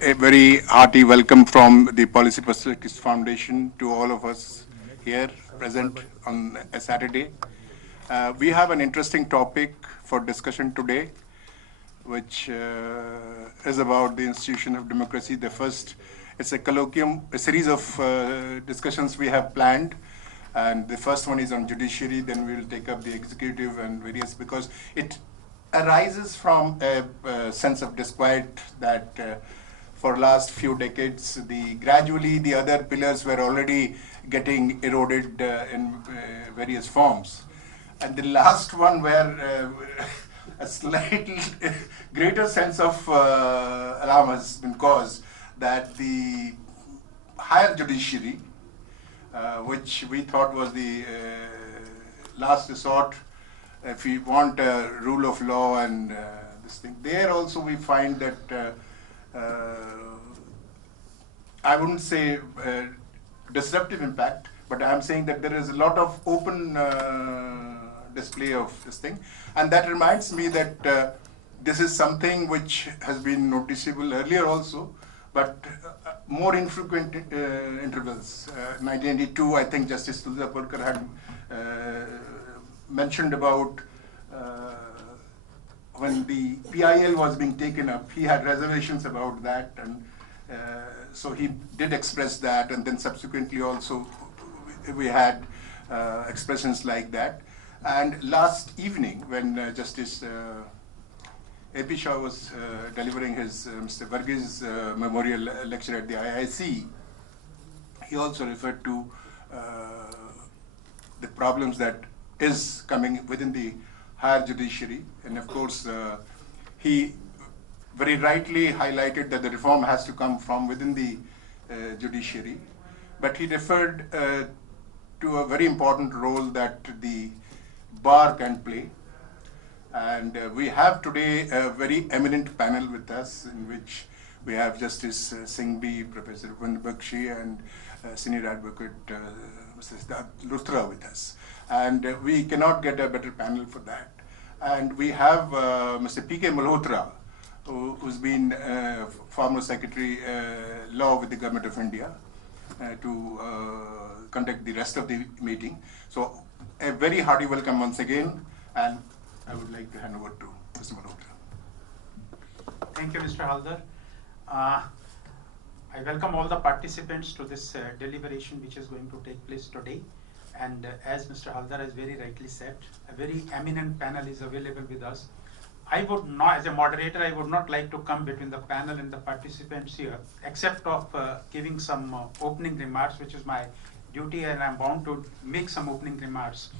A very hearty welcome from the Policy Perspectives Foundation to all of us here present on a Saturday. We have an interesting topic for discussion today, which is about the Institution of Democracy. It's a colloquium, a series of discussions we have planned. And the first one is on judiciary, then we will take up the executive and various, because it arises from a sense of disquiet that for last few decades, gradually the other pillars were already getting eroded in various forms. And the last one where a slightly greater sense of alarm has been caused, that the higher judiciary, which we thought was the last resort if we want a rule of law and this thing. There also we find that I wouldn't say disruptive impact, but I'm saying that there is a lot of open display of this thing. And that reminds me that this is something which has been noticeable earlier also, but more infrequent intervals. 1982, I think Justice Tulsa Purkar had mentioned about when the PIL was being taken up, he had reservations about that, and so he did express that, and then subsequently also we had expressions like that. And last evening, when Justice A.P. Shah was delivering his Mr. Varghese memorial lecture at the IIC, he also referred to the problems that is coming within the higher judiciary. And of course, he very rightly highlighted that the reform has to come from within the judiciary. But he referred to a very important role that the bar can play. And we have today a very eminent panel with us, in which we have Justice Singhvi, Professor Upendra Bakshi, and Senior Advocate Mr. Malhotra with us. And we cannot get a better panel for that. And we have Mr. PK Malhotra, who's been former Secretary Law with the Government of India, to conduct the rest of the meeting. So a very hearty welcome once again, and I would like to hand over to Mr. Malhotra. Thank you, Mr. Haldar. I welcome all the participants to this deliberation which is going to take place today. And as Mr. Haldar has very rightly said, a very eminent panel is available with us. I would not, as a moderator, I would not like to come between the panel and the participants here, except of giving some opening remarks, which is my duty, and I'm bound to make some opening remarks.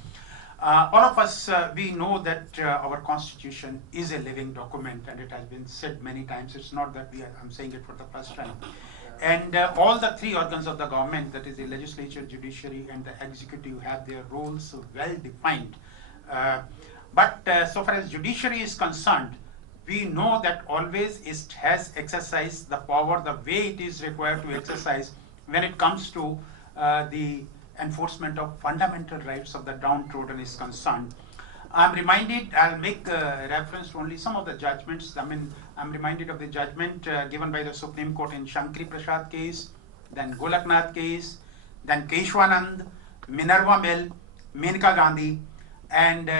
All of us, we know that our Constitution is a living document, and it has been said many times. It's not that I'm saying it for the first time. And all the three organs of the government, that is the legislature, judiciary, and the executive, have their roles well defined. But so far as judiciary is concerned, we know that always it has exercised the power the way it is required to exercise when it comes to the enforcement of fundamental rights of the downtrodden is concerned. I'm reminded, I'll make reference to only some of the judgments. I mean, I'm reminded of the judgment given by the Supreme Court in Shankari Prasad case, then Golaknath case, then Keshwanand, Minerva Mill, Menka Gandhi, and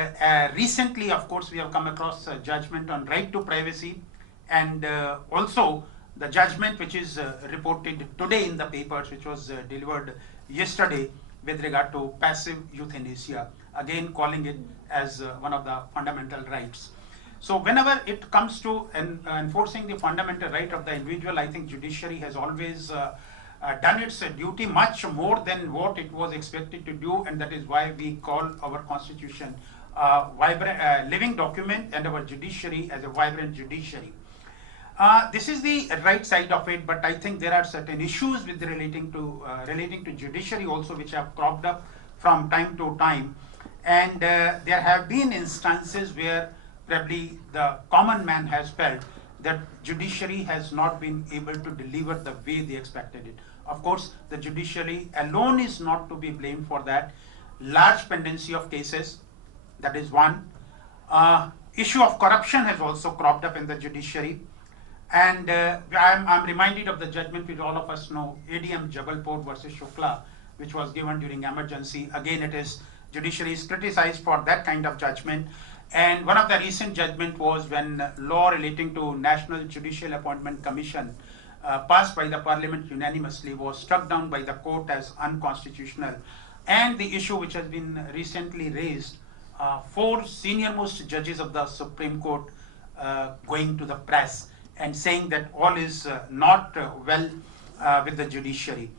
recently, of course, we have come across a judgment on right to privacy, and also the judgment which is reported today in the papers, which was delivered yesterday with regard to passive euthanasia, again calling it as one of the fundamental rights. So whenever it comes to enforcing the fundamental right of the individual, I think judiciary has always done its duty much more than what it was expected to do, and that is why we call our Constitution a vibrant, living document, and our judiciary as a vibrant judiciary. This is the right side of it, but I think there are certain issues with relating to judiciary also, which have cropped up from time to time, and there have been instances where probably the common man has felt that judiciary has not been able to deliver the way they expected it. Of course, the judiciary alone is not to be blamed for that. Large pendency of cases, that is one. Issue of corruption has also cropped up in the judiciary. And I'm reminded of the judgment which all of us know, ADM Jabalpur versus Shukla, which was given during emergency. Again, it is judiciary is criticized for that kind of judgment. And one of the recent judgment was when law relating to National Judicial Appointment Commission passed by the parliament unanimously was struck down by the court as unconstitutional. And the issue which has been recently raised, 4 senior-most judges of the Supreme Court going to the press and saying that all is not well with the judiciary.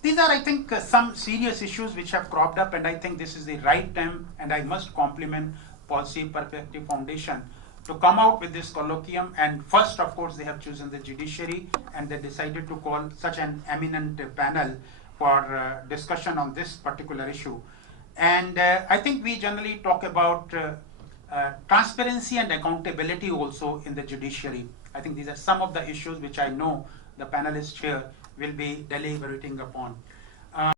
These are, I think, some serious issues which have cropped up, and I think this is the right time, and I must compliment Policy Perspective Foundation to come out with this colloquium. And first, of course, they have chosen the judiciary, and they decided to call such an eminent panel for discussion on this particular issue. And I think we generally talk about transparency and accountability also in the judiciary. I think these are some of the issues which I know the panelists here will be deliberating upon.